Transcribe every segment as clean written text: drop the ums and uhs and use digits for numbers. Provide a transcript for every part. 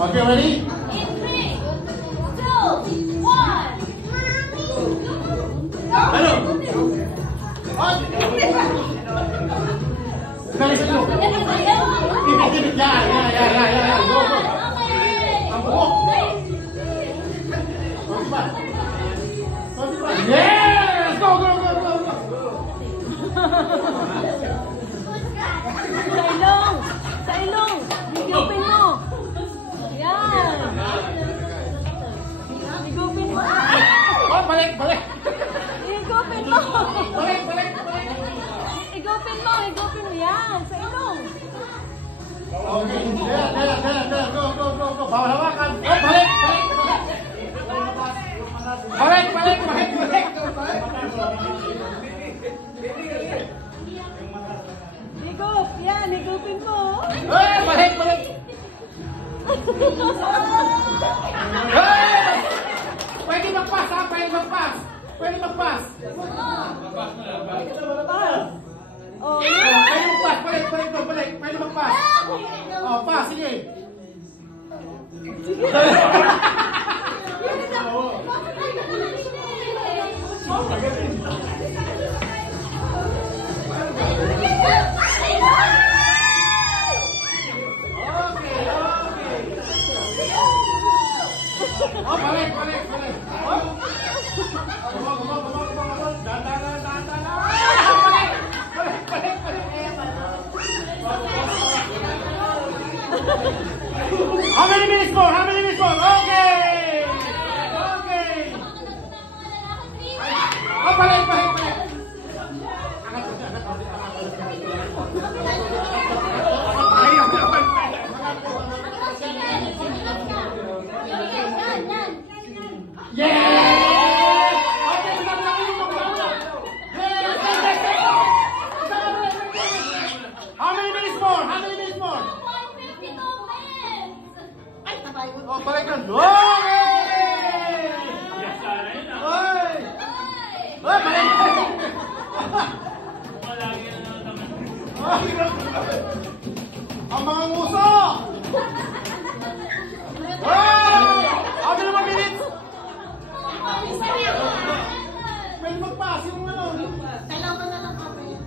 Okay, ready? In 3, 2, 1. Ano? Dali sa iyo. Ibig-ibig. Yan. Go. Ang buhok. Yes! Go. Sa ilong. Higupin mo. Yan. Higupin mo. Oh, balik. Higupin mo. Balik. Higupin mo. Yan. Sa ilong. Okay. There. Go. Bawal hawakan. Oh, balik. Higup. Yan. Higupin mo. Balik. Pwede magpas, ha? Pwede magpas. Oh, Pwede magpas. Balik. Pwede magpas. Oh, pas. Sige. Oh, balik. Oh. How many minutes more? Okay. Oh, balik. How many minutes more? 152 minutes. Oh, balik na. Okay! Balik! Ang mga nguso! How many more minutes? Pwede magpass yung ano. Kailangan na lang kami.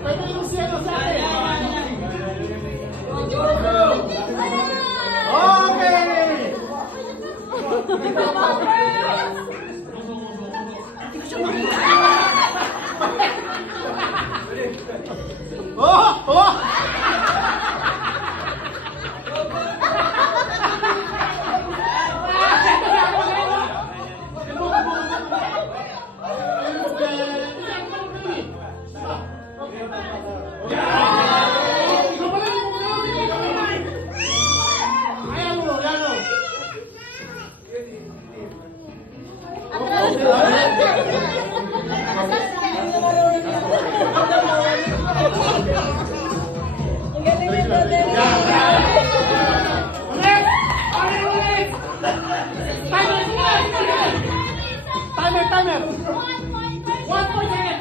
Pwede yung siya sa atin. Timer. 1 point.